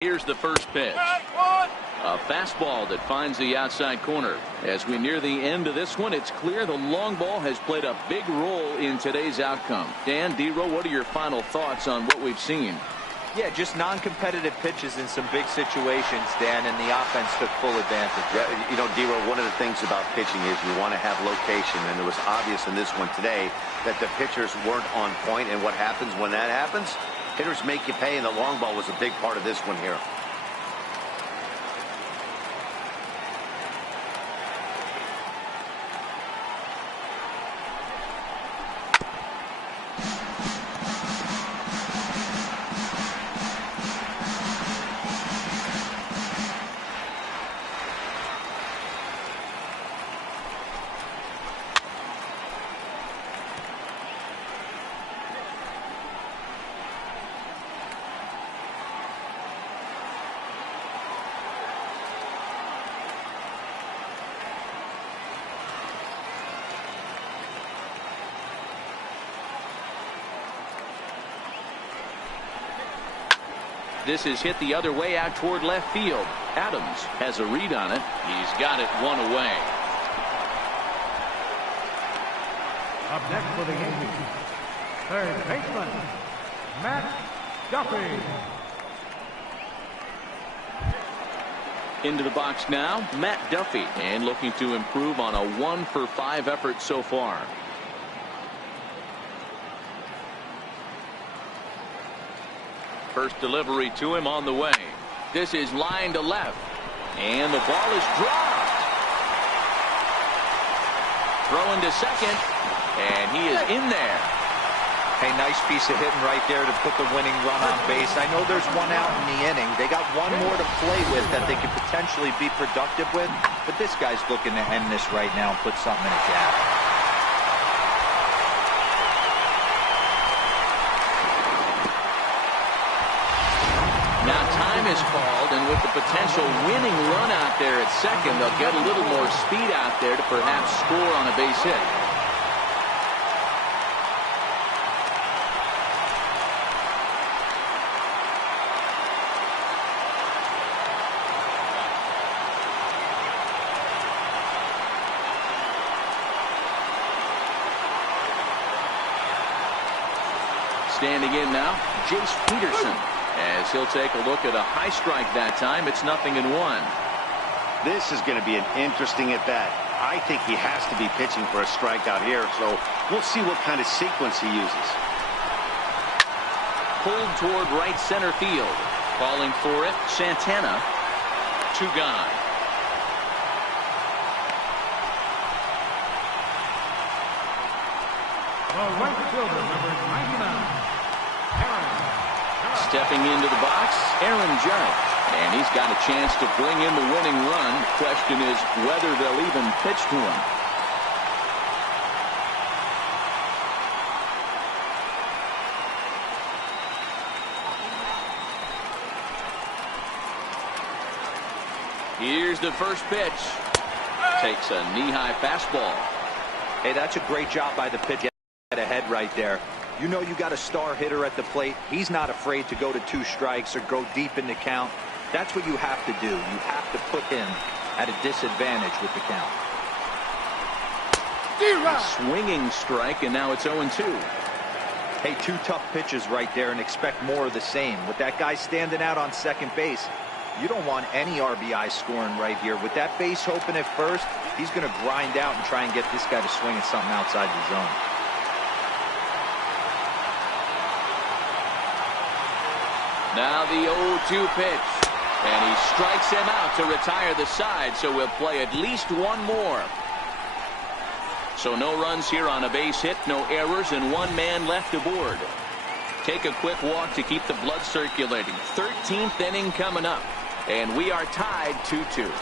Here's the first pitch. A fastball that finds the outside corner. As we near the end of this one, it's clear the long ball has played a big role in today's outcome. Dan, D-Row, what are your final thoughts on what we've seen? Yeah, just non-competitive pitches in some big situations, Dan, and the offense took full advantage. Yeah, you know, D-Row, one of the things about pitching is you want to have location, and it was obvious in this one today that the pitchers weren't on point, and what happens when that happens? Hitters make you pay, and the long ball was a big part of this one here. This is hit the other way out toward left field. Adams has a read on it. He's got it one away. Up next for the Yankees, third baseman, Matt Duffy. Into the box now, Matt Duffy, and looking to improve on a 1-for-5 effort so far. First delivery to him on the way. This is line to left, and the ball is dropped. Throwing to second, and he is in there. Hey, nice piece of hitting right there to put the winning run on base. I know there's one out in the inning. They got one more to play with that they could potentially be productive with, but this guy's looking to end this right now and put something in a gap. Now time is called, and with the potential winning run out there at second, they'll get a little more speed out there to perhaps score on a base hit. Standing in now, Jace Peterson. As he'll take a look at a high strike that time, it's 0-1. This is going to be an interesting at-bat. I think he has to be pitching for a strikeout here, so we'll see what kind of sequence he uses. Pulled toward right center field. Calling for it, Santana. Two gone. The right fielder, number 99. Stepping into the box, Aaron Judge. And he's got a chance to bring in the winning run. Question is whether they'll even pitch to him. Here's the first pitch. Takes a knee-high fastball. Hey, that's a great job by the pitch ahead right there. You know you got a star hitter at the plate. He's not afraid to go to 2 strikes or go deep in the count. That's what you have to do. You have to put him at a disadvantage with the count. A swinging strike, and now it's 0-2. Hey, 2 tough pitches right there, and expect more of the same. With that guy standing out on second base, you don't want any RBI scoring right here. With that base open at first, he's going to grind out and try and get this guy to swing at something outside the zone. Now the 0-2 pitch, and he strikes him out to retire the side, so we'll play at least one more. So no runs here on a base hit, no errors, and 1 man left aboard. Take a quick walk to keep the blood circulating. 13th inning coming up, and we are tied 2-2.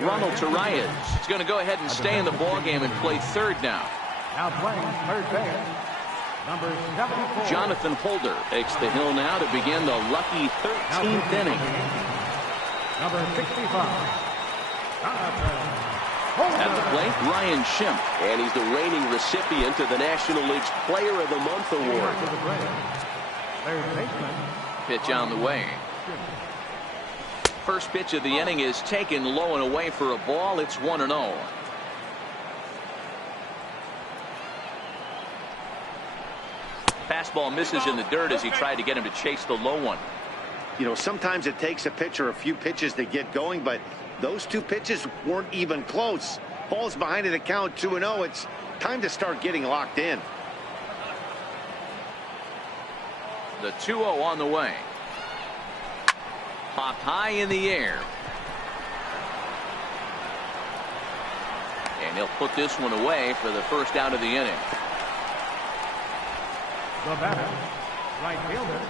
Ronald Torreyes is going to go ahead and stay in the ballgame and play third now. Now playing third base, number 74. Jonathan Holder takes the hill now to begin the lucky 13th inning. Number 65, Jonathan Holder. At the plate, Ryan Schimpf. And he's the reigning recipient of the National League's Player of the Month award. Third baseman. Pitch on the way. First pitch of the inning is taken low and away for a ball. It's 1-0. Fastball misses in the dirt as he tried to get him to chase the low one. You know, sometimes it takes a pitcher a few pitches to get going, but those two pitches weren't even close. Ball's behind at the count 2-0. It's time to start getting locked in. The 2-0 on the way. Popped high in the air. And he'll put this one away for the first out of the inning. The batter, right fielder,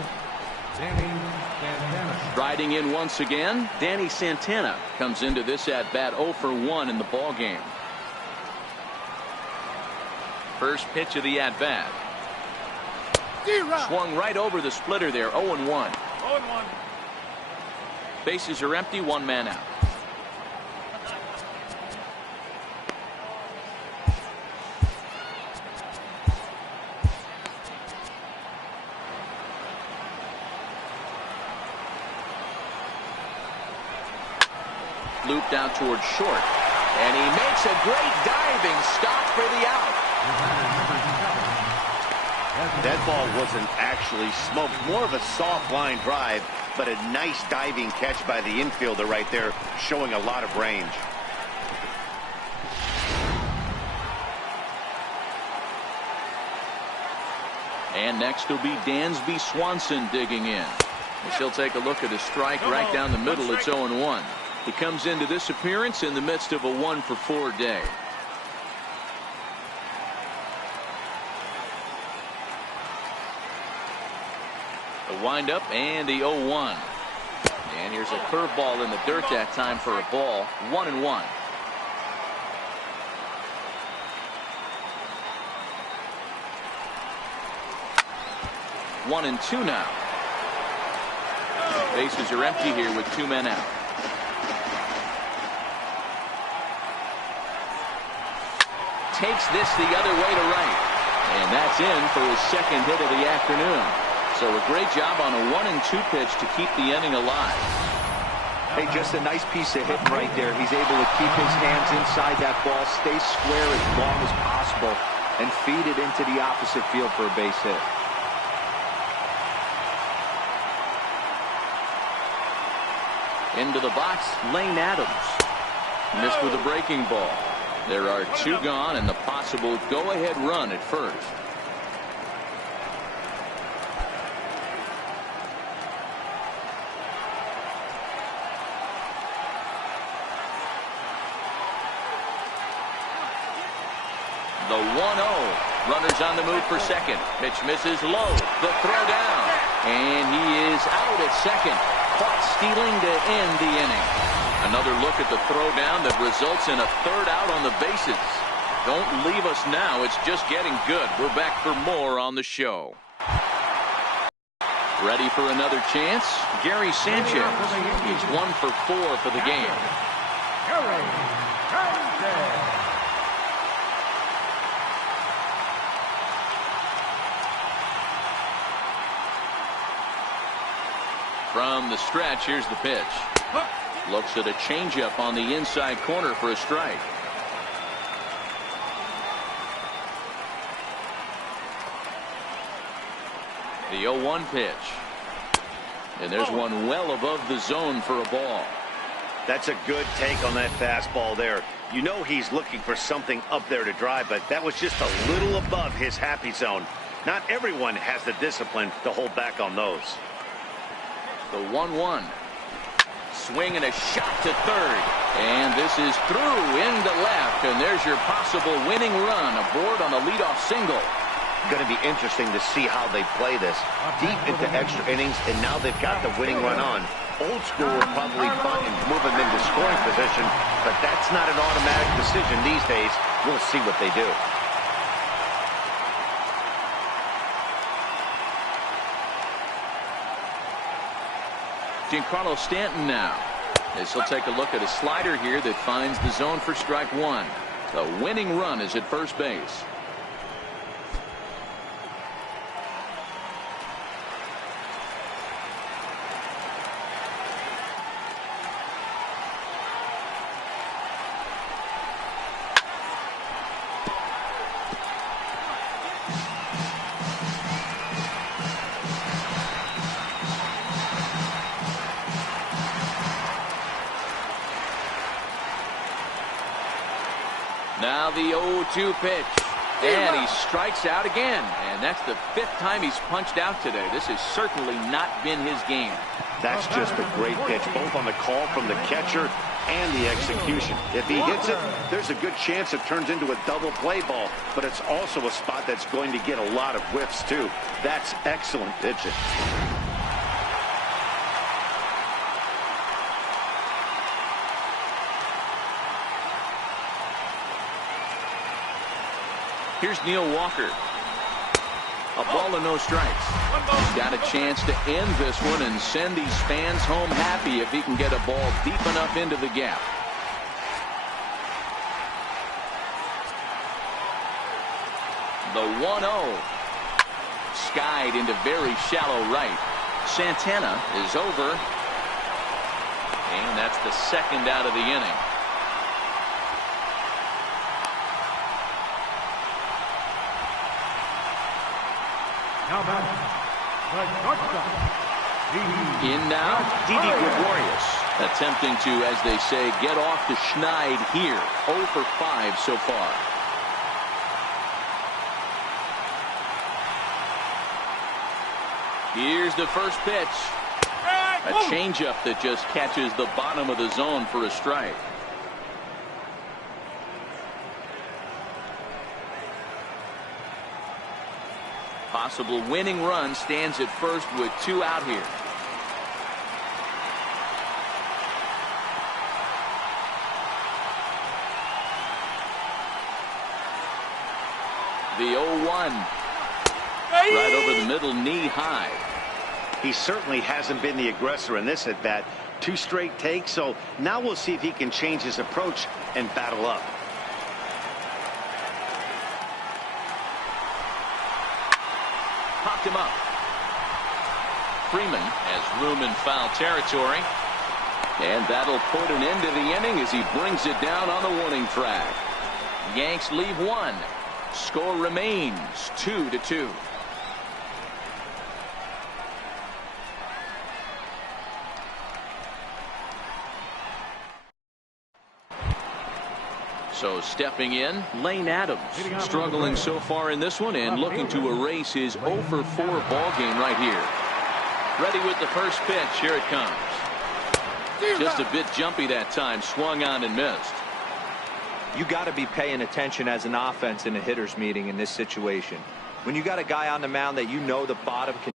Danny Santana. Riding in once again, Danny Santana comes into this at bat 0 for 1 in the ball game. First pitch of the at bat. Swung right over the splitter there. 0-1. 0-1. Bases are empty. One man out. Looped out towards short, and he makes a great diving stop for the out. That ball wasn't actually smoked, more of a soft line drive, but a nice diving catch by the infielder right there, showing a lot of range. And next will be Dansby Swanson digging in. He'll take a look at a strike right down the middle. It's 0-1. He comes into this appearance in the midst of a 1-for-4 day. The windup and the 0-1. And here's a curveball in the dirt that time for a ball. 1-1. One and two now. Bases are empty here with two men out. Takes this the other way to right. And that's in for his second hit of the afternoon. So a great job on a 1-2 pitch to keep the inning alive. Hey, just a nice piece of hitting right there. He's able to keep his hands inside that ball, stay square as long as possible, and feed it into the opposite field for a base hit. Into the box, Lane Adams. Missed with a breaking ball. There are two gone and the possible go-ahead run at first. The 1-0. Runners on the move for second. Pitch misses low. The throw down. And he is out at second. Caught stealing to end the inning. Another look at the throw down that results in a third out on the bases. Don't leave us now. It's just getting good. We're back for more on the show. Ready for another chance? Gary Sanchez. He's 1 for 4 for the game. Gary Sanchez. From the stretch, here's the pitch. Looks at a changeup on the inside corner for a strike. The 0-1 pitch. And there's one well above the zone for a ball. That's a good take on that fastball there. You know he's looking for something up there to drive, but that was just a little above his happy zone. Not everyone has the discipline to hold back on those. The 1-1. Swing and a shot to third. And this is through into left. And there's your possible winning run aboard on a leadoff single. Going to be interesting to see how they play this. Deep into extra innings, and now they've got the winning run on. Old school would probably find moving them to scoring position, but that's not an automatic decision these days. We'll see what they do. Giancarlo Stanton now, as he'll take a look at a slider here that finds the zone for strike one. The winning run is at first base. Now the 0-2 pitch, and he strikes out again, and that's the 5th time he's punched out today. This has certainly not been his game. That's just a great pitch, both on the call from the catcher and the execution. If he hits it, there's a good chance it turns into a double play ball, but it's also a spot that's going to get a lot of whiffs too. That's excellent pitching. Here's Neil Walker. A ball and no strikes. He's got a chance to end this one and send these fans home happy if he can get a ball deep enough into the gap. The 1-0. Skied into very shallow right. Santana is over. And that's the 2nd out of the inning. Now back, the shortstop. In now, Didi Gregorius, attempting to, as they say, get off the schneid here. 0 for 5 so far. Here's the first pitch. A changeup that just catches the bottom of the zone for a strike. Possible winning run stands at first with 2 out here. The 0-1. Right over the middle, knee high. He certainly hasn't been the aggressor in this at bat. 2 straight takes, so now we'll see if he can change his approach and battle up. Popped him up. Freeman has room in foul territory. And that'll put an end to the inning as he brings it down on the warning track. Yanks leave 1. Score remains 2-2. So stepping in, Lane Adams, struggling so far in this one and looking to erase his 0 for 4 ball game right here. Ready with the first pitch. Here it comes. Just a bit jumpy that time. Swung on and missed. You got to be paying attention as an offense in a hitter's meeting in this situation. When you got a guy on the mound that you know the bottom can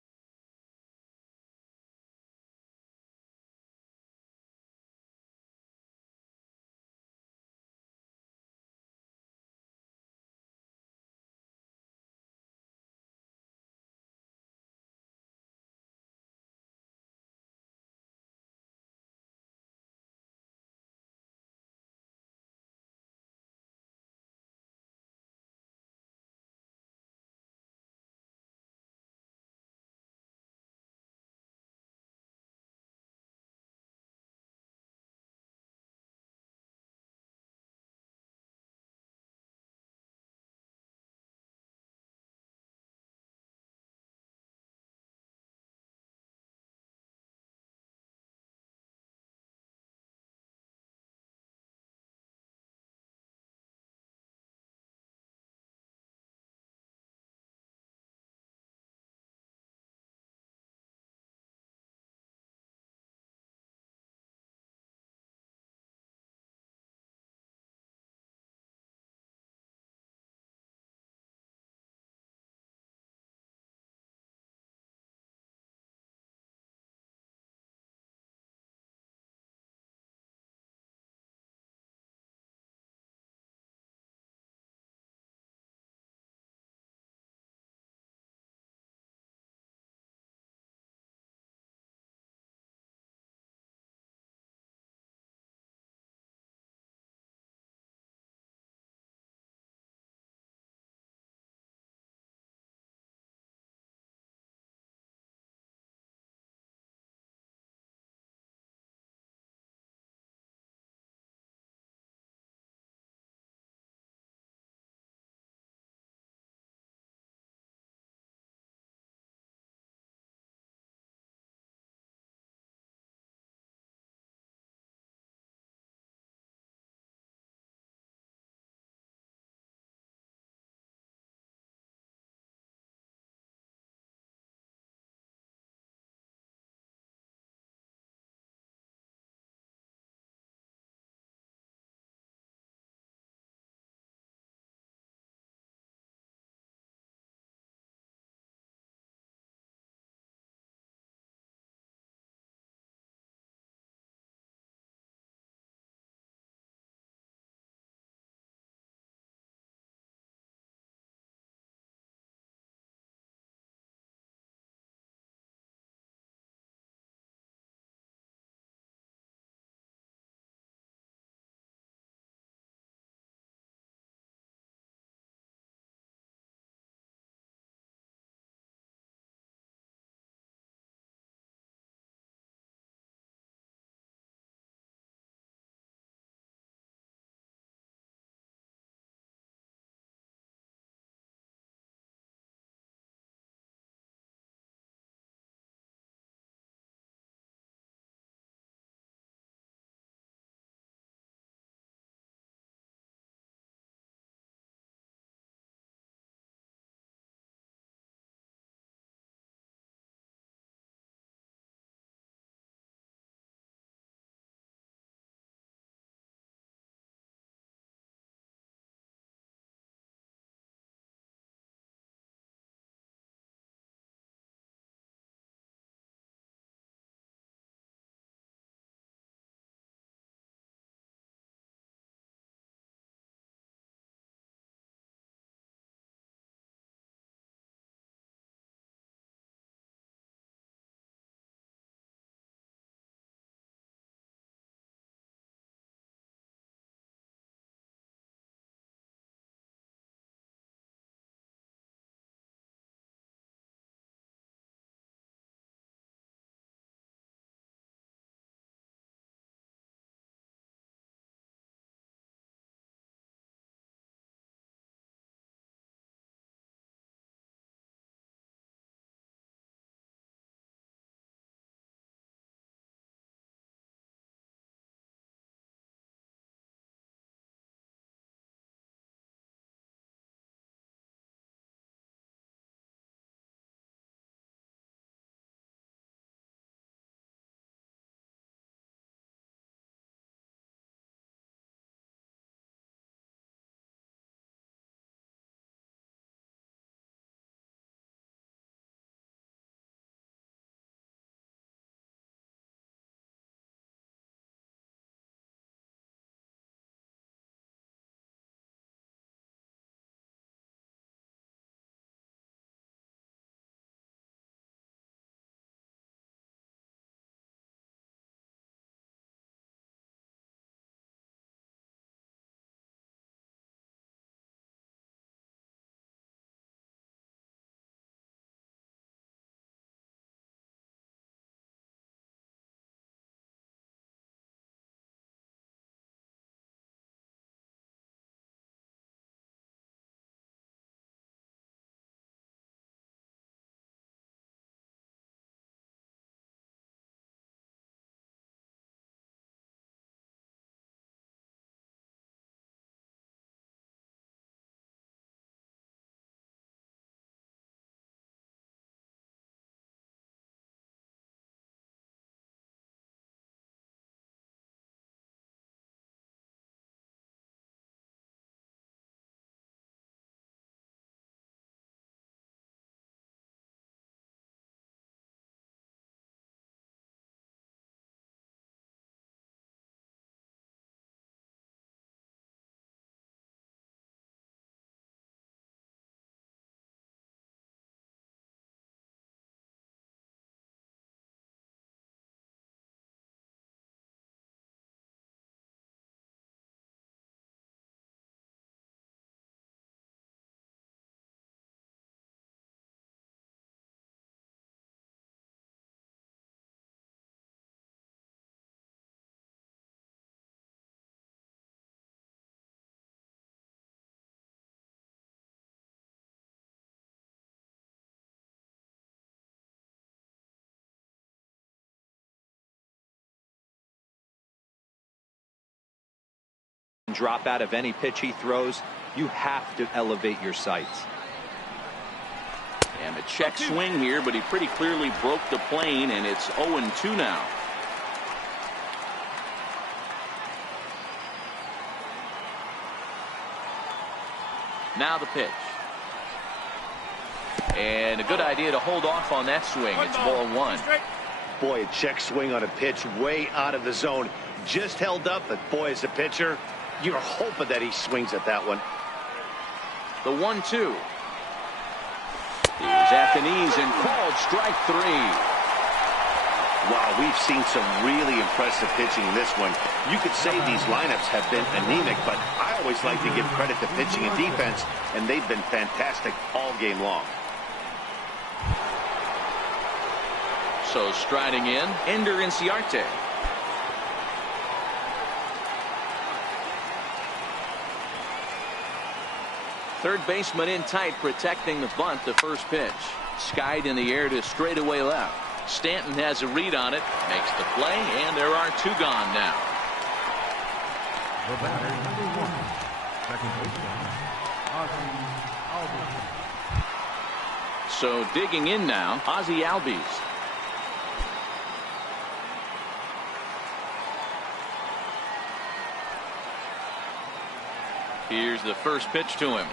drop out of any pitch he throws. You have to elevate your sights. And a check swing here, but he pretty clearly broke the plane, and it's 0-2 now. Now the pitch. And a good idea to hold off on that swing. It's ball one. Boy, a check swing on a pitch way out of the zone. Just held up, but boy, as a pitcher, you're hoping that he swings at that one. The 1-2. Here's at the knees and called strike three. Wow, we've seen some really impressive pitching in this one. You could say these lineups have been anemic, but I always like to give credit to pitching and defense, and they've been fantastic all game long. So striding in, Ender Inciarte. Third baseman in tight, protecting the bunt. The first pitch. Skied in the air to straightaway left. Stanton has a read on it, makes the play, and there are two gone now. The batter, number 1, second baseman, Ozzie Albies. So digging in now, Ozzie Albies. Here's the first pitch to him.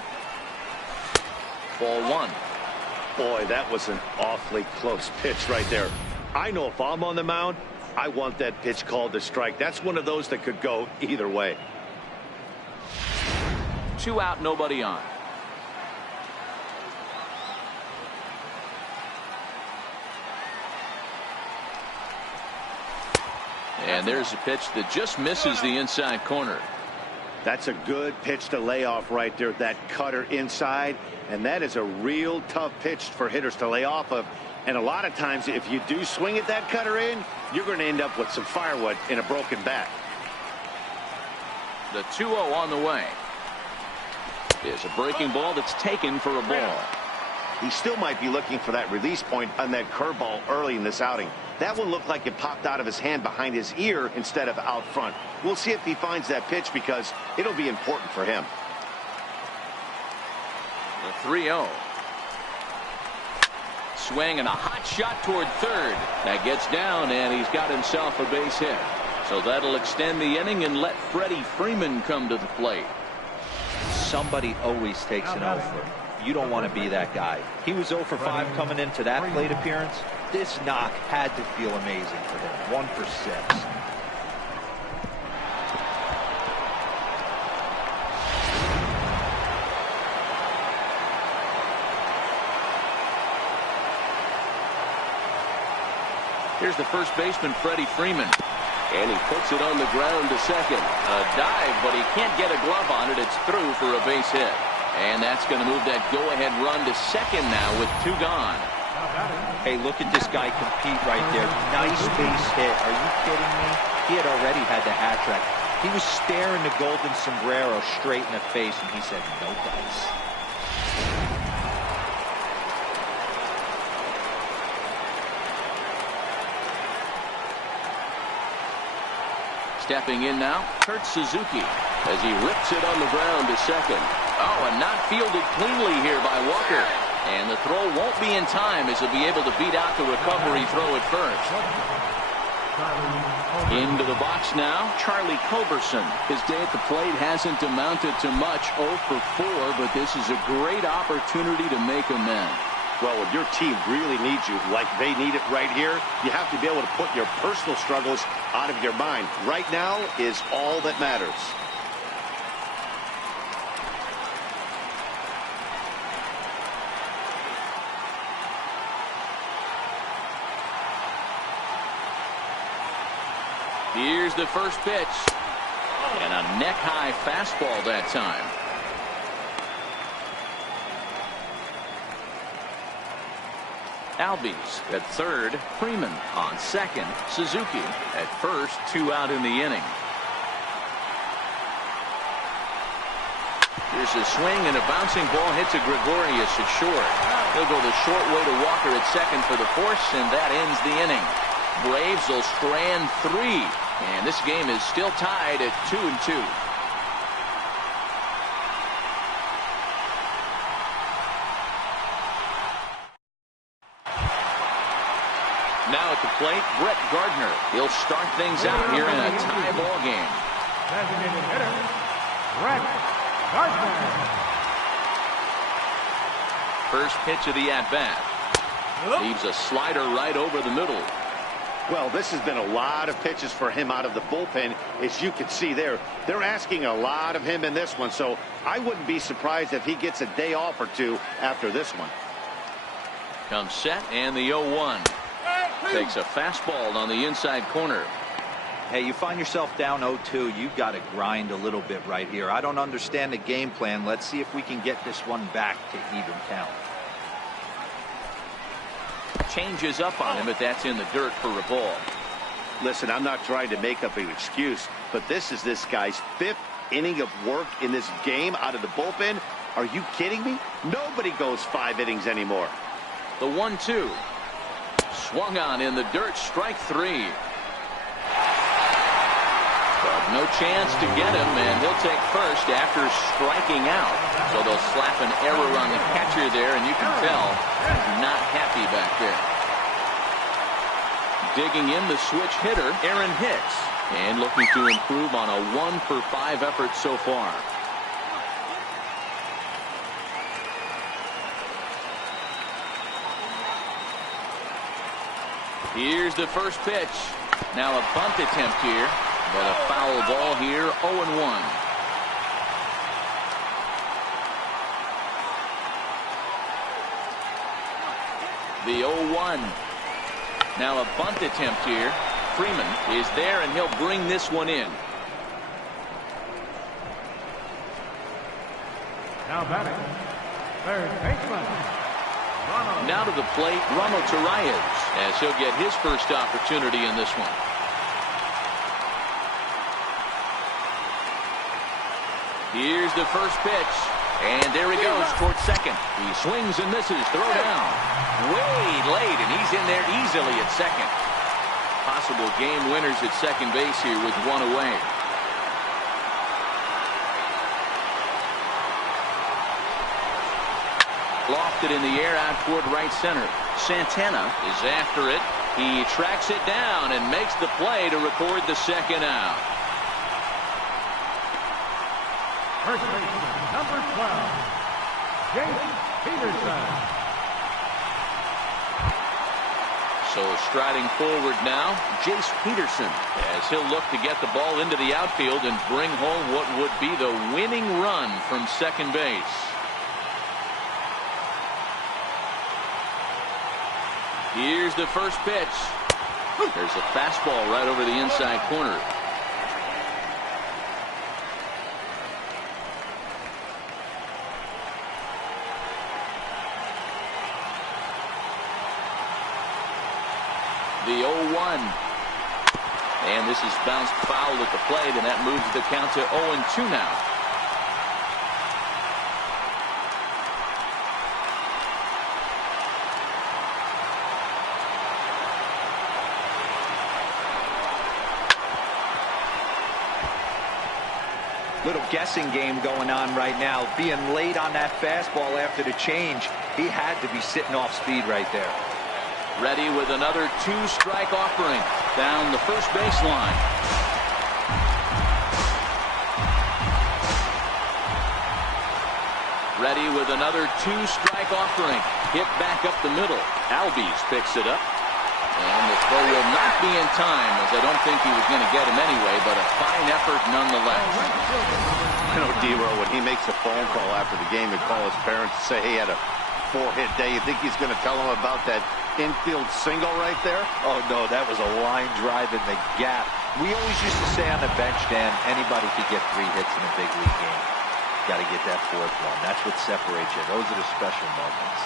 Ball one. Boy, that was an awfully close pitch right there. I know if I'm on the mound, I want that pitch called a strike. That's one of those that could go either way. 2 out, nobody on. And there's a pitch that just misses the inside corner. That's a good pitch to lay off right there. That cutter inside. And that is a real tough pitch for hitters to lay off of. And a lot of times, if you do swing at that cutter in, you're going to end up with some firewood in a broken bat. The 2-0 on the way. Is a breaking ball that's taken for a ball. He still might be looking for that release point on that curveball early in this outing. That one looked like it popped out of his hand behind his ear instead of out front. We'll see if he finds that pitch because it'll be important for him. The 3-0. Swing and a hot shot toward third. That gets down, and he's got himself a base hit. So that'll extend the inning and let Freddie Freeman come to the plate. Somebody always takes an 0 for. You don't want to be that guy. He was 0 for 5 coming into that plate appearance. This knock had to feel amazing for him. 1 for 6. Here's the first baseman, Freddie Freeman. And he puts it on the ground to second. A dive, but he can't get a glove on it. It's through for a base hit. And that's going to move that go-ahead run to second now with 2 gone. Hey, look at this guy compete right there. Nice base hit. Are you kidding me? He had already had the hat trick. He was staring the golden sombrero straight in the face, and he said, no dice. Stepping in now, Kurt Suzuki, as he rips it on the ground to second. Oh, and not fielded cleanly here by Walker. And the throw won't be in time as he'll be able to beat out the recovery throw at first. Into the box now, Charlie Culberson. His day at the plate hasn't amounted to much, 0 for 4, but this is a great opportunity to make amends. Well, when your team really needs you, like they need it right here, you have to be able to put your personal struggles out of your mind. Right now is all that matters. Here's the first pitch. And a neck-high fastball that time. Albies at third, Freeman on second, Suzuki at first, 2 out in the inning. Here's a swing and a bouncing ball hits a Gregorius at short. He'll go the short way to Walker at second for the force, and that ends the inning. Braves will strand 3, and this game is still tied at 2-2. at the plate, Brett Gardner. He'll start things out here in a tie ball game. Designated hitter, Brett Gardner. First pitch of the at-bat. Leaves a slider right over the middle. Well, this has been a lot of pitches for him out of the bullpen. As you can see there, they're asking a lot of him in this one, so I wouldn't be surprised if he gets a day off or two after this one. Comes set, and the 0-1. Takes a fastball on the inside corner. Hey, you find yourself down 0-2, you've got to grind a little bit right here. I don't understand the game plan. Let's see if we can get this one back to even count. Changes up on him, but that's in the dirt for a ball. Listen, I'm not trying to make up an excuse, but this is this guy's 5th inning of work in this game out of the bullpen. Are you kidding me? Nobody goes 5 innings anymore. The 1-2. Swung on in the dirt, strike 3. But no chance to get him, and he'll take first after striking out. So they'll slap an error on the catcher there, and you can tell he's not happy back there. Digging in the switch hitter, Aaron Hicks, and looking to improve on a 1-for-5 effort so far. Here's the first pitch. Now a bunt attempt here, but a foul ball here, 0-1. The 0-1. Now a bunt attempt here. Freeman is there, and he'll bring this one in. Now batting, third baseman. Now to the plate, Ronald Torreyes, as he'll get his first opportunity in this one. Here's the first pitch, and there he goes towards second. He swings and misses, throw down. Way late, and he's in there easily at second. Possible game winners at second base here with one away. Lofted in the air out toward right center. Santana is after it. He tracks it down and makes the play to record the second out. First baseman, number 12, Jace Peterson. So striding forward now, Jace Peterson, as he'll look to get the ball into the outfield and bring home what would be the winning run from second base. Here's the first pitch. There's a fastball right over the inside corner. The 0-1. And this is bounced foul at the plate, and that moves the count to 0-2 now. Little guessing game going on right now. Being late on that fastball after the change, he had to be sitting off speed right there. Ready with another 2-strike offering down the first baseline. Ready with another 2-strike offering. Hit back up the middle. Albies picks it up. And the throw will not be in time, as I don't think he was going to get him anyway, but a fine effort nonetheless. You know, D-Row, when he makes a phone call after the game and call his parents to say he had a 4-hit day, you think he's going to tell them about that infield single right there? Oh, no, that was a line drive in the gap. We always used to say on the bench, Dan, anybody could get 3 hits in a big league game. Got to get that 4th one. That's what separates you. Those are the special moments.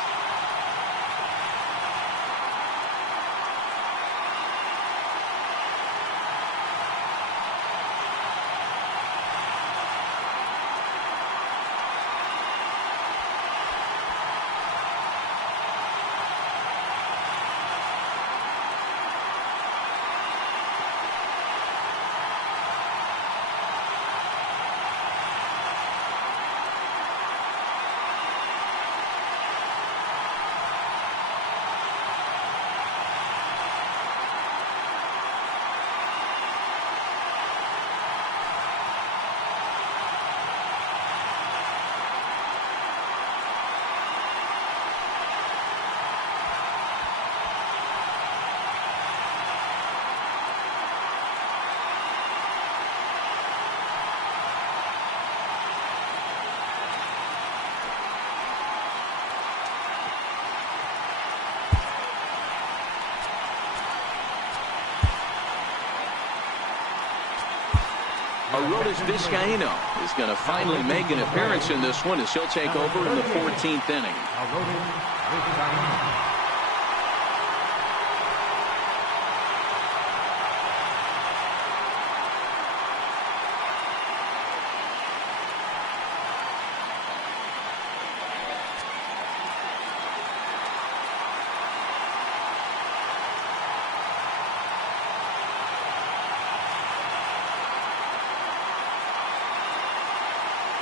Aroldis Vizcaíno is going to finally make an appearance in this one as he'll take over in the 14th inning.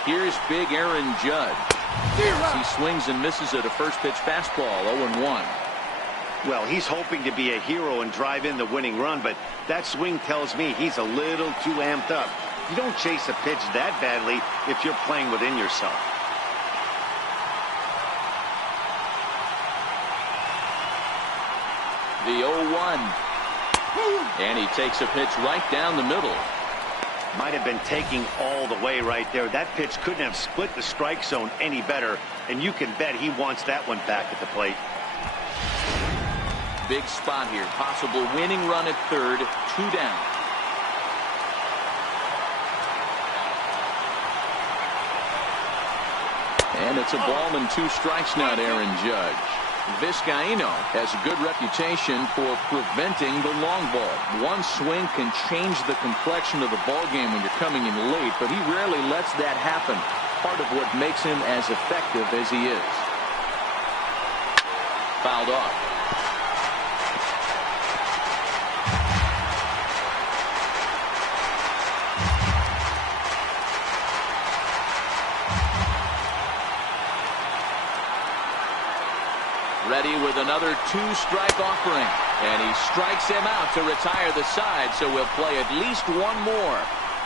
Here's big Aaron Judge. He swings and misses at a first pitch fastball, 0-1. Well, he's hoping to be a hero and drive in the winning run, but that swing tells me he's a little too amped up. You don't chase a pitch that badly if you're playing within yourself. The 0-1. And he takes a pitch right down the middle. Might have been taking all the way right there. That pitch couldn't have split the strike zone any better, and you can bet he wants that one back at the plate. Big spot here. Possible winning run at third. 2 down. And it's a ball and 2 strikes now to Aaron Judge. Vizcaíno has a good reputation for preventing the long ball. One swing can change the complexion of the ball game when you're coming in late, but he rarely lets that happen. Part of what makes him as effective as he is. Fouled off. Ready with another 2-strike offering. And he strikes him out to retire the side, so we'll play at least one more.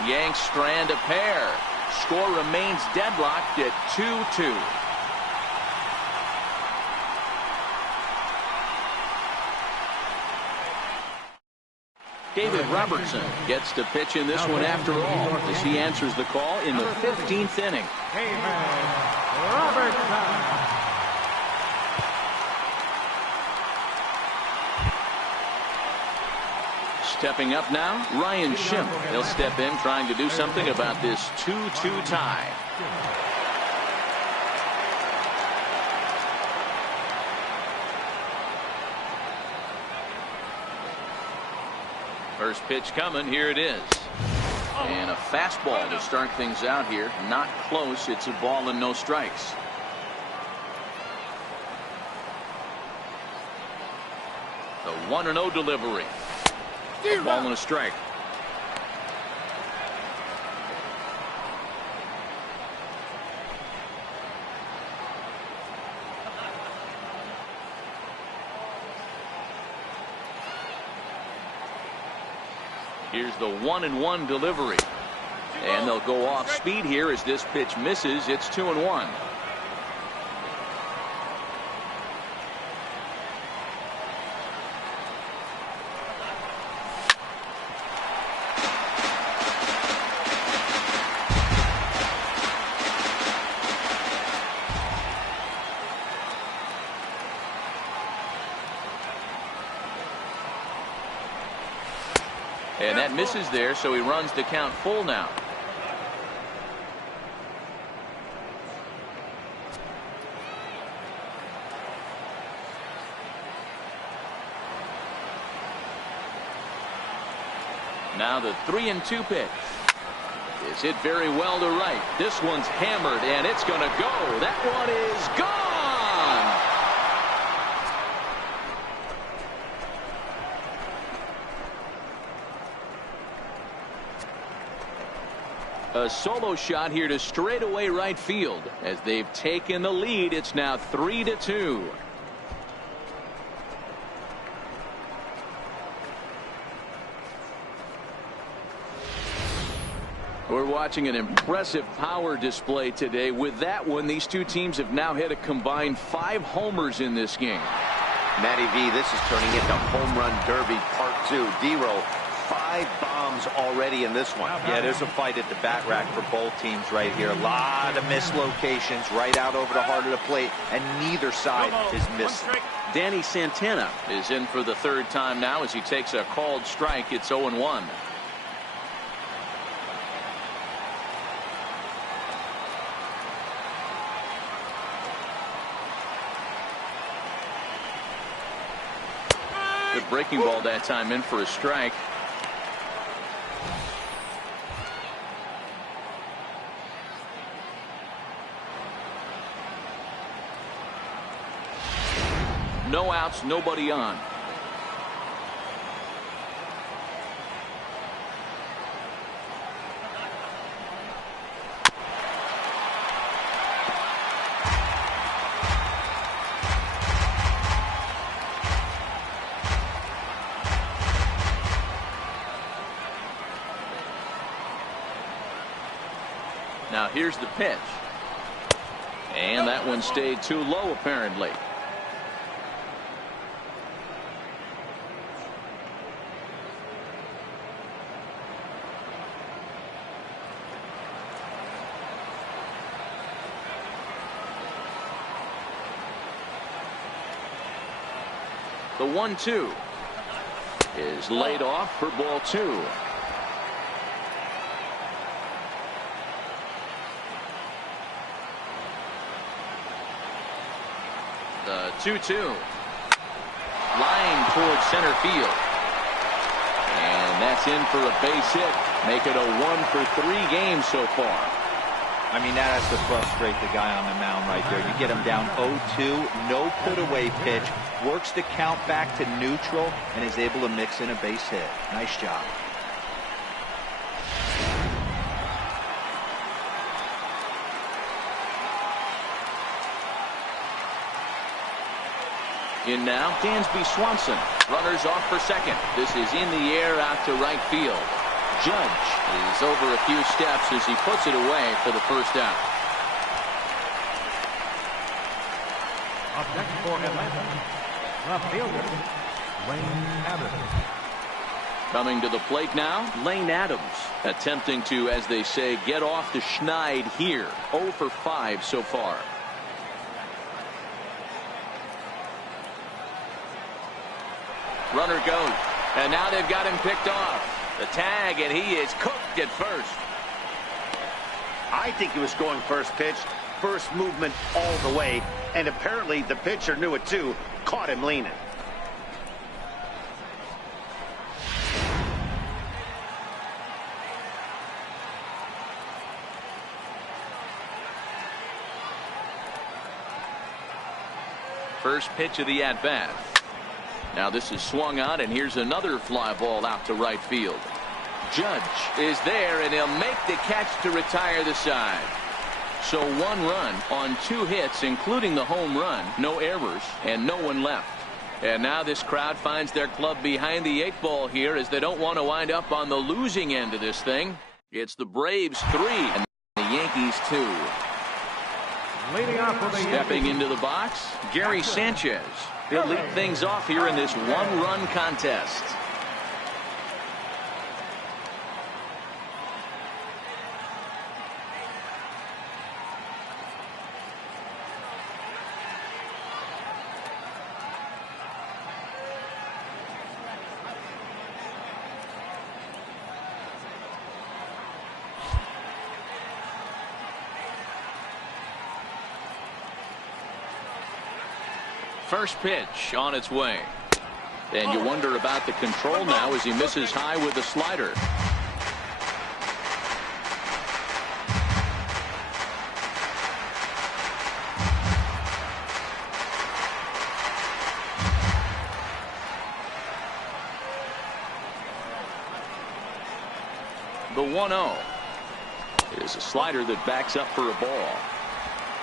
Yanks strand a pair. Score remains deadlocked at 2-2. David Robertson gets to pitch in this one after all as he answers the call in the 15th inning. David Robertson. Stepping up now, Ryan Schimpf. He'll step in trying to do something about this 2-2 tie. First pitch coming. Here it is. And a fastball to start things out here. Not close. It's a ball and no strikes. The 1-0 delivery. Ball and a strike. Here's the 1-1 delivery. And they'll go off speed here as this pitch misses. It's 2-1. And that misses there, so he runs the count full now. Now the 3-2 pitch. Is hit very well to right. This one's hammered, and it's going to go. That one is gone. A solo shot here to straightaway right field. As they've taken the lead, it's now 3-2. We're watching an impressive power display today. With that one, these two teams have now hit a combined 5 homers in this game. Matty V, this is turning into Home Run Derby Part 2. D-Roll, 5 bombs already in this one. Yeah, there's a fight at the bat rack for both teams right here. A lot of mislocations right out over the heart of the plate, and neither side is missing. Danny Santana is in for the 3rd time now as he takes a called strike. It's 0-1. The breaking ball that time in for a strike. No outs, nobody on. Now here's the pitch. And that one stayed too low apparently. The 1-2 is laid off for ball 2. The 2-2 line towards center field, and that's in for a base hit. Make it a 1-for-3 game so far. I mean, that has to frustrate the guy on the mound right there. You get him down 0-2, no put-away pitch, works the count back to neutral, and is able to mix in a base hit. Nice job. In now, Dansby Swanson. Runners off for second. This is in the air out to right field. Judge is over a few steps as he puts it away for the first out. Up next for Atlanta, left fielder, Lane Adams. Coming to the plate now, Lane Adams. Attempting to, as they say, get off the schneid here. 0 for 5 so far. Runner goes, and now they've got him picked off. The tag, and he is cooked at first. I think he was going first pitch, first movement all the way, and apparently the pitcher knew it too, caught him leaning. First pitch of the at-bat. Now this is swung on, and here's another fly ball out to right field. Judge is there, and he'll make the catch to retire the side. So 1 run on 2 hits, including the home run, no errors, and no one left. And now this crowd finds their club behind the 8 ball here, as they don't want to wind up on the losing end of this thing. It's the Braves 3 and the Yankees 2. Leading off for the Stepping into the box, Gary Sanchez. He'll lead things off here in this 1-run contest. First pitch on its way. And you wonder about the control now as he misses high with the slider. The 1-0 is a slider that backs up for a ball.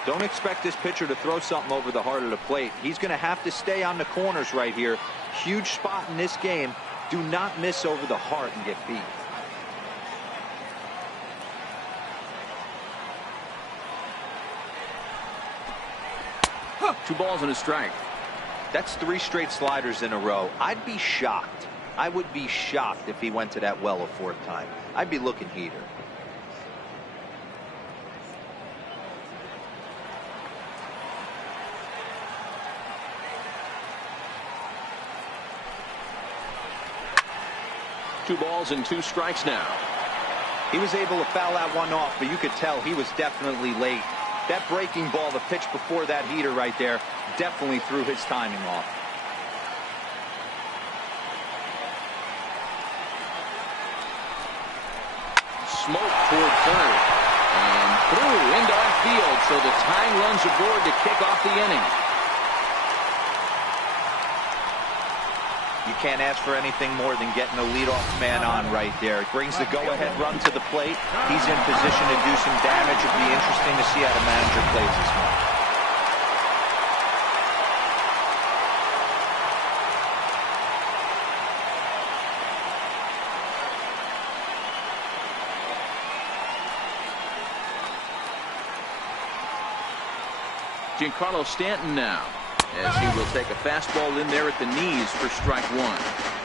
Don't expect this pitcher to throw something over the heart of the plate. He's going to have to stay on the corners right here. Huge spot in this game. Do not miss over the heart and get beat. Two balls and a strike. That's 3 straight sliders in a row. I'd be shocked. I would be shocked if he went to that well a 4th time. I'd be looking heater. Two balls and 2 strikes now. He was able to foul that one off, but you could tell he was definitely late. That breaking ball, the pitch before that heater right there, definitely threw his timing off. smoke toward third. And through into left field, so the tying runs aboard to kick off the inning. You can't ask for anything more than getting the leadoff man on right there. It brings the go-ahead run to the plate. He's in position to do some damage. It'll be interesting to see how the manager plays this one. Giancarlo Stanton now, as he will take a fastball in there at the knees for strike one.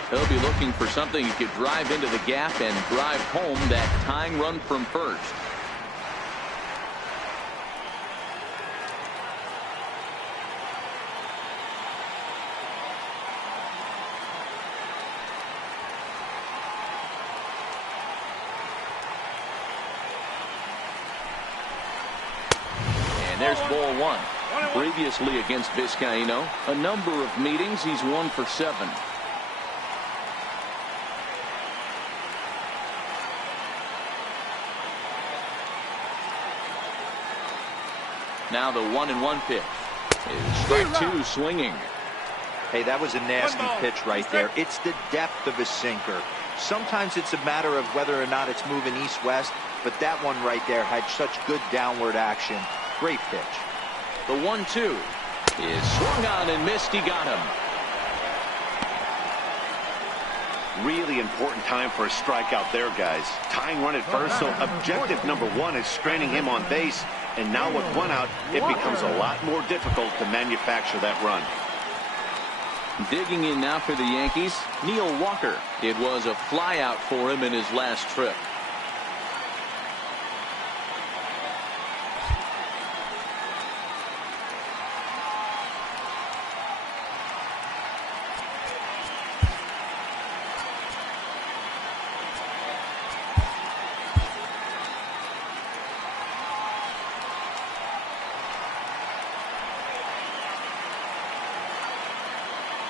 He'll be looking for something he could drive into the gap and drive home that tying run from first. And there's ball one. Previously against Vizcaino, a number of meetings, he's 1 for 7. Now the 1-1 pitch is strike two, swinging. Hey, that was a nasty pitch right there. It's the depth of his sinker. Sometimes it's a matter of whether or not it's moving east-west, but that one right there had such good downward action. Great pitch. The 1-2 is swung on and missed. He got him. Really important time for a strikeout there, guys. Tying run at first, so objective number one is straining him on base. And now with one out, it becomes a lot more difficult to manufacture that run. Digging in now for the Yankees, Neil Walker. It was a flyout for him in his last trip.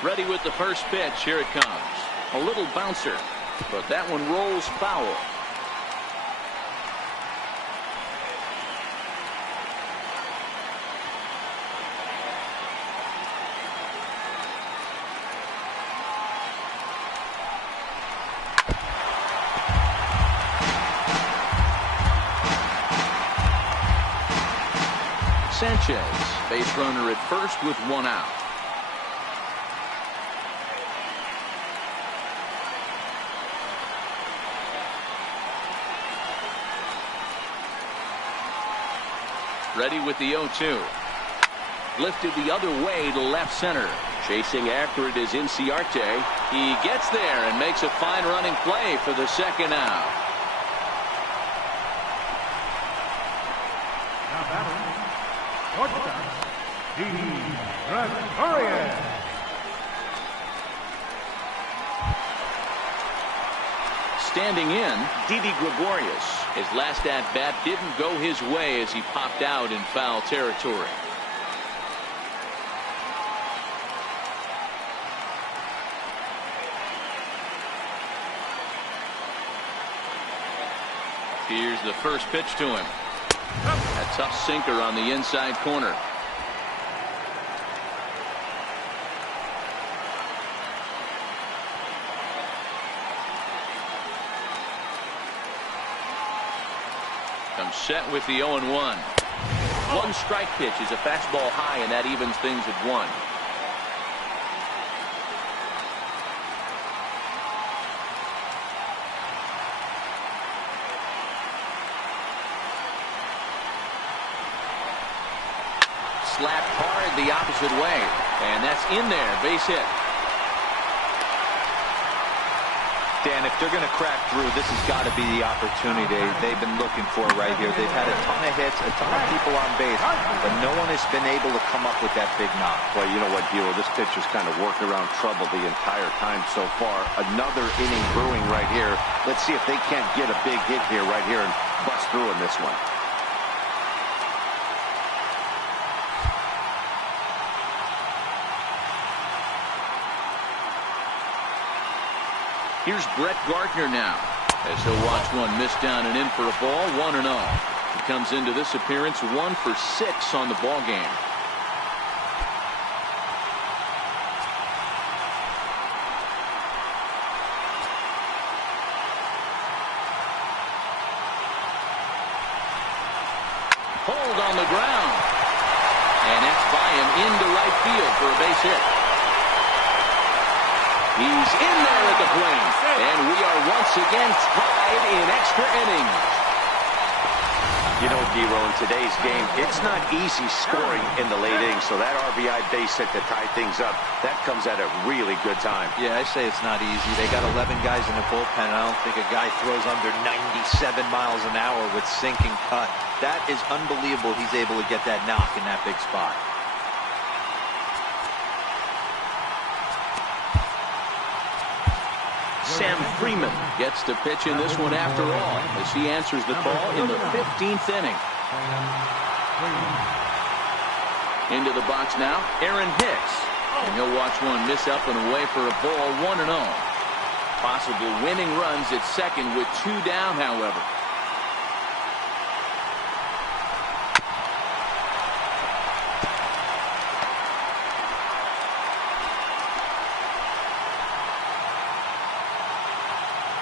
Ready with the first pitch. Here it comes. A little bouncer, but that one rolls foul. Sanchez, base runner at first with one out. Ready with the 0-2. Lifted the other way to left center. Chasing after it is Inciarte. He gets there and makes a fine running play for the second out. Now batting, shortstop, Didi Gregorius. Standing in, Didi Gregorius. His last at-bat didn't go his way as he popped out in foul territory. Here's the first pitch to him. A tough sinker on the inside corner. Comes set with the 0-1. One strike pitch is a fastball high, and that evens things at 1. Slapped hard the opposite way, and that's in there. Base hit. Dan, if they're going to crack through, this has got to be the opportunity they've been looking for right here. They've had a ton of hits, a ton of people on base, but no one has been able to come up with that big knock. Well, you know what, Dilo, this pitcher's kind of worked around trouble the entire time so far. Another inning brewing right here. Let's see if they can't get a big hit here right here and bust through in this one. Here's Brett Gardner now. As he'll watch one miss down and in for a ball, 1-0. He comes into this appearance 1 for 6 on the ball game. Hold on the ground. And that's by him into right field for a base hit. He's in there at the plate. And we are once again tied in extra innings. You know, D-Row, in today's game, it's not easy scoring in the late innings. So that RBI base hit to tie things up, that comes at a really good time. Yeah, I say it's not easy. They got 11 guys in the bullpen. I don't think a guy throws under 97 miles an hour with sinking cut. That is unbelievable. He's able to get that knock in that big spot. Sam Freeman gets to pitch in this one after all as he answers the call in the 15th inning. Into the box now, Aaron Hicks. And he'll watch one miss up and away for a ball, 1-0. Possible winning runs at second with 2 down, however.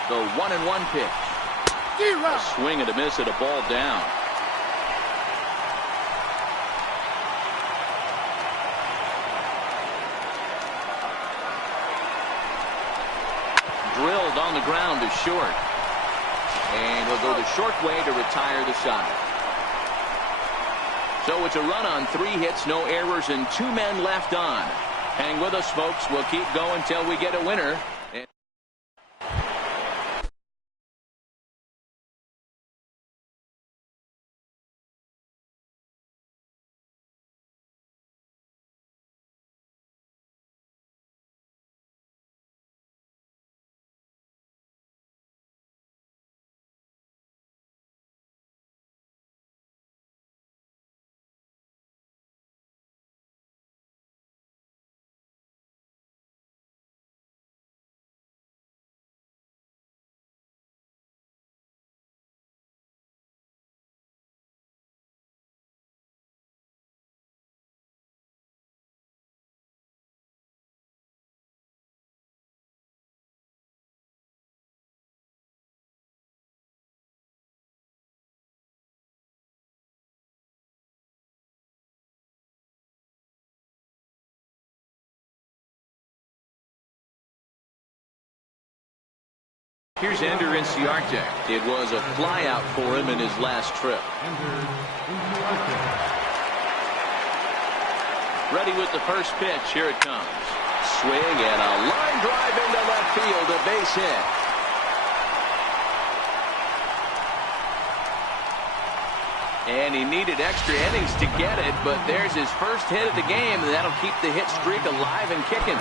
The 1-1 pitch. A swing and a miss at a ball down. Drilled on the ground to short. And he'll go the short way to retire the side. So it's a run on 3 hits, no errors, and 2 men left on. Hang with us, folks. We'll keep going till we get a winner. Here's Ender Inciarte. It was a flyout for him in his last trip. Ready with the first pitch. Here it comes. Swing and a line drive into left field. A base hit. And he needed extra innings to get it, but there's his first hit of the game, and that'll keep the hit streak alive and kicking.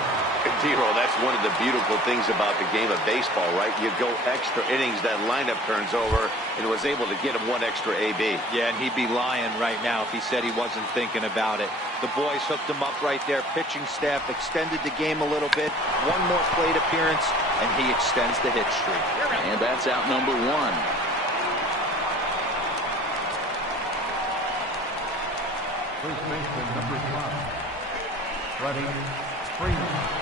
D-Row, that's one of the beautiful things about the game of baseball, right? You go extra innings, that lineup turns over, and was able to get him 1 extra AB. Yeah, and he'd be lying right now if he said he wasn't thinking about it. The boys hooked him up right there. Pitching staff extended the game a little bit. 1 more plate appearance, and he extends the hit streak. And that's out number 1. First baseman, number 5, Freddie Freeman.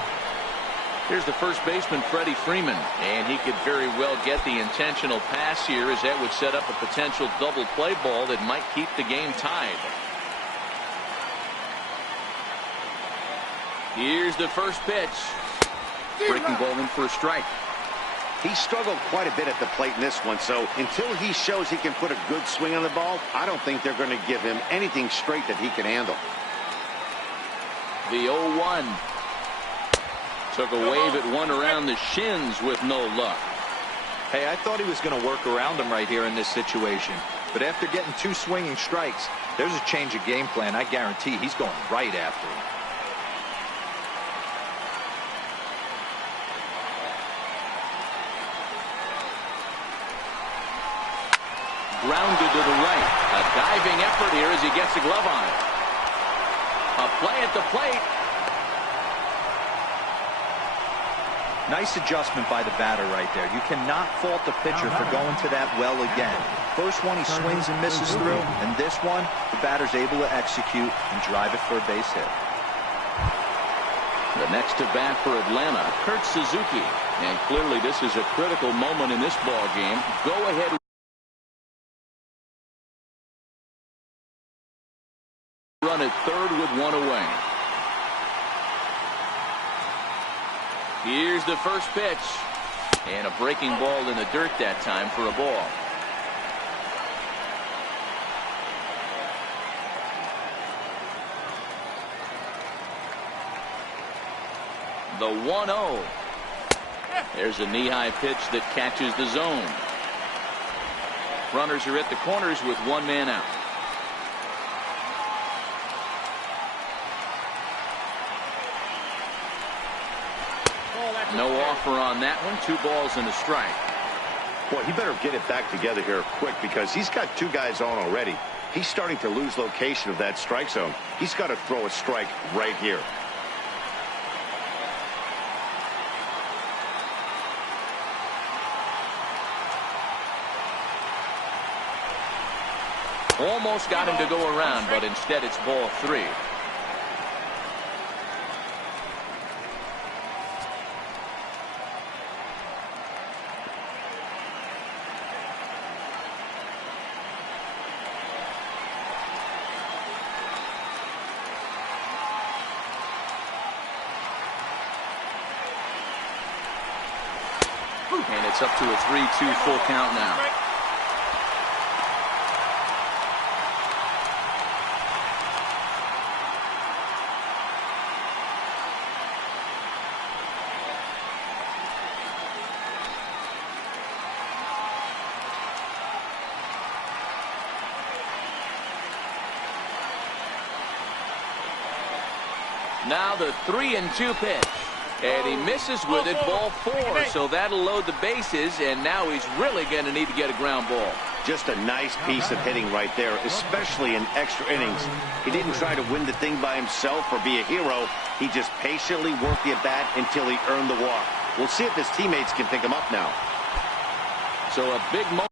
Here's the first baseman, Freddie Freeman, and he could very well get the intentional pass here, as that would set up a potential double play ball that might keep the game tied. Here's the first pitch. Breaking ball in for a strike. He struggled quite a bit at the plate in this one, so until he shows he can put a good swing on the ball, I don't think they're going to give him anything straight that he can handle. The 0-1. Took a wave at one around the shins with no luck. Hey, I thought he was going to work around him right here in this situation. But after getting 2 swinging strikes, there's a change of game plan. I guarantee he's going right after him. Grounded to the right. A diving effort here as he gets the glove on it. A play at the plate. Nice adjustment by the batter right there. You cannot fault the pitcher for going to that well again. First one he swings and misses through, and this one the batter's able to execute and drive it for a base hit. The next to bat for Atlanta, Kurt Suzuki. And clearly this is a critical moment in this ball game. Go ahead. Run at third with one away. Here's the first pitch. And a breaking ball in the dirt that time for a ball. The 1-0. There's a knee-high pitch that catches the zone. Runners are at the corners with one man out. No offer on that one. 2 balls and a strike. Boy, he better get it back together here quick because he's got 2 guys on already. He's starting to lose location of that strike zone. He's got to throw a strike right here. Almost got him to go around, but instead it's ball 3. And it's up to a 3-2 full count now. Now the 3-2 pitch. And he misses with it, ball 4. So that'll load the bases, and now he's really going to need to get a ground ball. Just a nice piece of hitting right there, especially in extra innings. He didn't try to win the thing by himself or be a hero. He just patiently worked the at-bat until he earned the walk. We'll see if his teammates can pick him up now. So a big moment.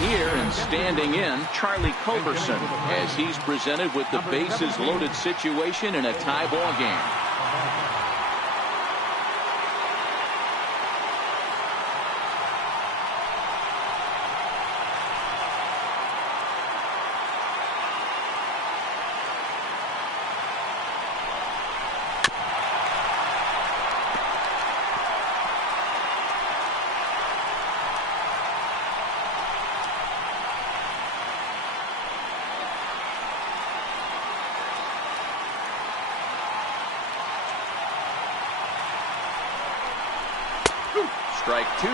Here and standing in, Charlie Culberson, as he's presented with the bases loaded situation in a tie ball game. Strike 2.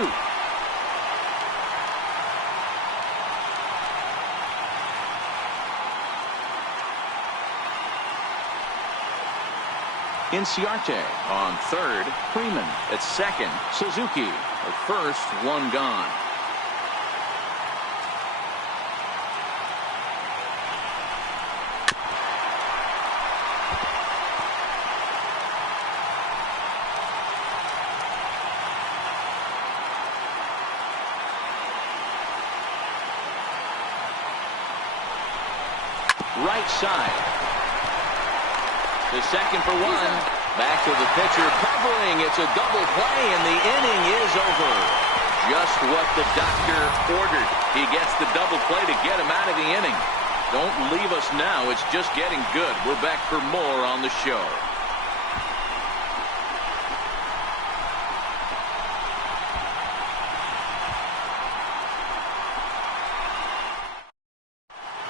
Inciarte on third. Freeman at second. Suzuki at first. 1 gone. Right side. The second for 1. Back to the pitcher covering. It's a double play and the inning is over. Just what the doctor ordered. He gets the double play to get him out of the inning. Don't leave us now. It's just getting good. We're back for more on the show.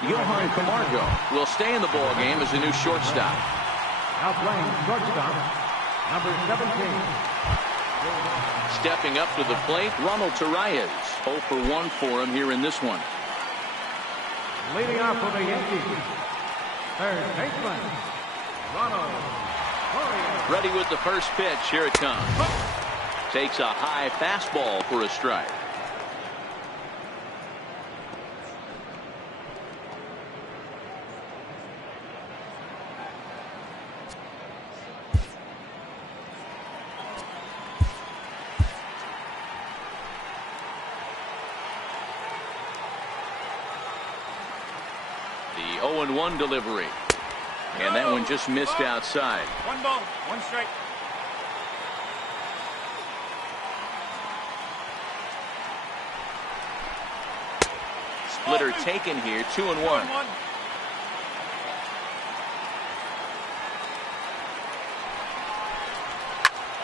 Johan Camargo will stay in the ball game as a new shortstop. Now playing shortstop, number 17. Stepping up to the plate, Ronald Torreyes. 0 for 1 for him here in this one. Leading off for the Yankees, third baseman, Ronald Torreyes. Ready with the first pitch. Here it comes. Takes a high fastball for a strike. The 0-1 delivery. And that one just missed outside. 1 ball, 1 strike. Splitter taken here, 2-1.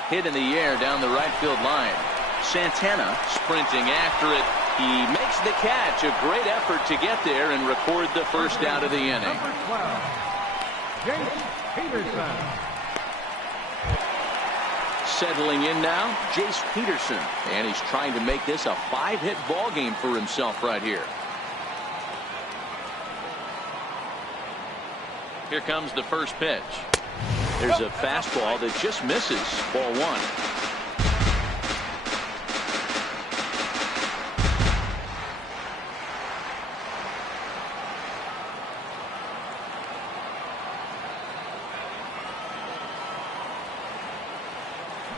Hit in the air down the right field line. Santana sprinting after it. He makes the catch. A great effort to get there and record the first out of the inning. Number 12, Jace Peterson. Settling in now, Jace Peterson. And he's trying to make this a 5-hit ball game for himself right here. Here comes the first pitch. There's a fastball that just misses. Ball 1.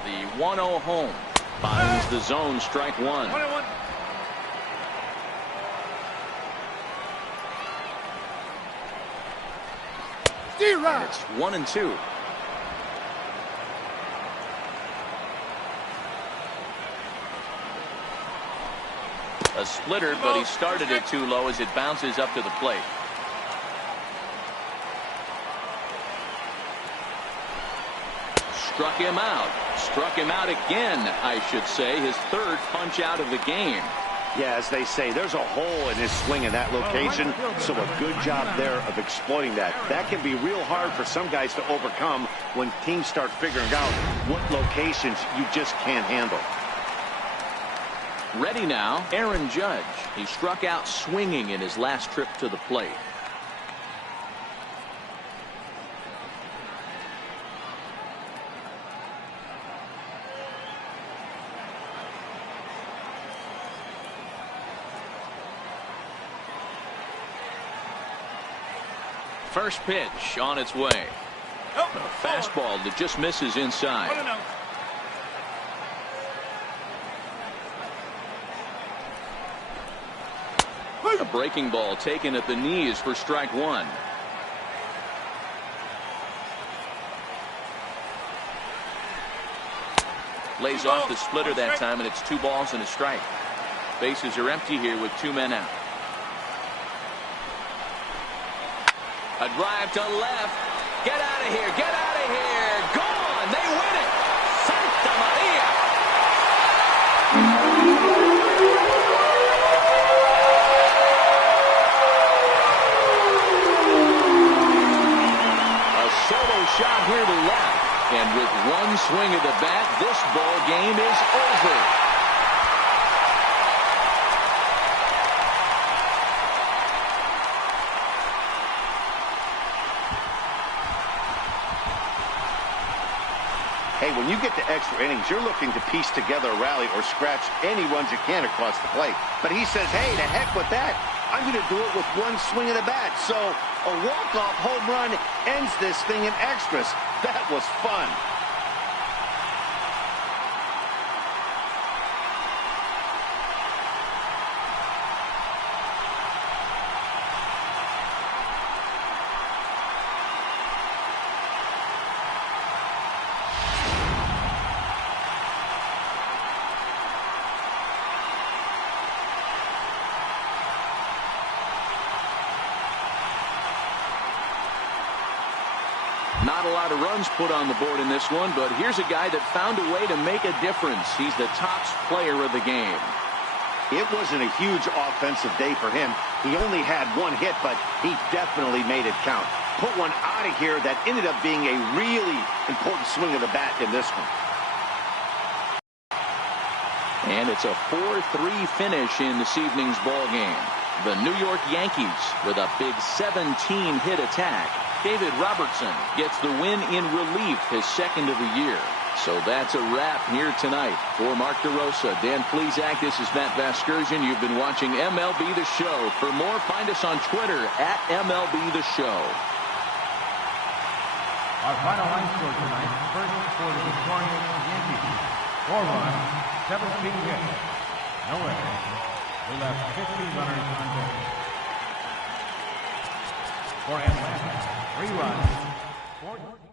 The 1-0 home finds the zone, strike 1. 1-1. And it's 1-2. A splitter, but he started it too low as it bounces up to the plate. Struck him out. Struck him out again, I should say. His third punch out of the game. Yeah, as they say, there's a hole in his swing in that location, so a good job there of exploiting that. That can be real hard for some guys to overcome when teams start figuring out what locations you just can't handle. Ready now, Aaron Judge. He struck out swinging in his last trip to the plate. First pitch on its way. A fastball that just misses inside. A breaking ball taken at the knees for strike 1. Lays off the splitter that time, and it's 2 balls and a strike. Bases are empty here with 2 men out. A drive to left. Get out of here. Get out of here. Gone. They win it. Santa Maria. A solo shot here to left. And with 1 swing of the bat, this ball game is over. Hey, when you get to extra innings, you're looking to piece together a rally or scratch any runs you can across the plate. But he says, hey, to heck with that. I'm going to do it with 1 swing of the bat. So a walk-off home run ends this thing in extras. That was fun. Not a lot of runs put on the board in this one, but here's a guy that found a way to make a difference. He's the top player of the game. It wasn't a huge offensive day for him. He only had 1 hit, but he definitely made it count. Put one out of here that ended up being a really important swing of the bat in this one. And it's a 4-3 finish in this evening's ball game. The New York Yankees with a big 17-hit attack. David Robertson gets the win in relief, his second of the year. So that's a wrap here tonight. For Mark DeRosa, Dan Plesac, this is Matt Vasgersian. You've been watching MLB The Show. For more, find us on Twitter at MLB The Show. Our final line score tonight, first for the victorious Yankees. 4 runs, 17 hits, no errors. We left 15 runners on base. For Atlanta, 3 runs, 4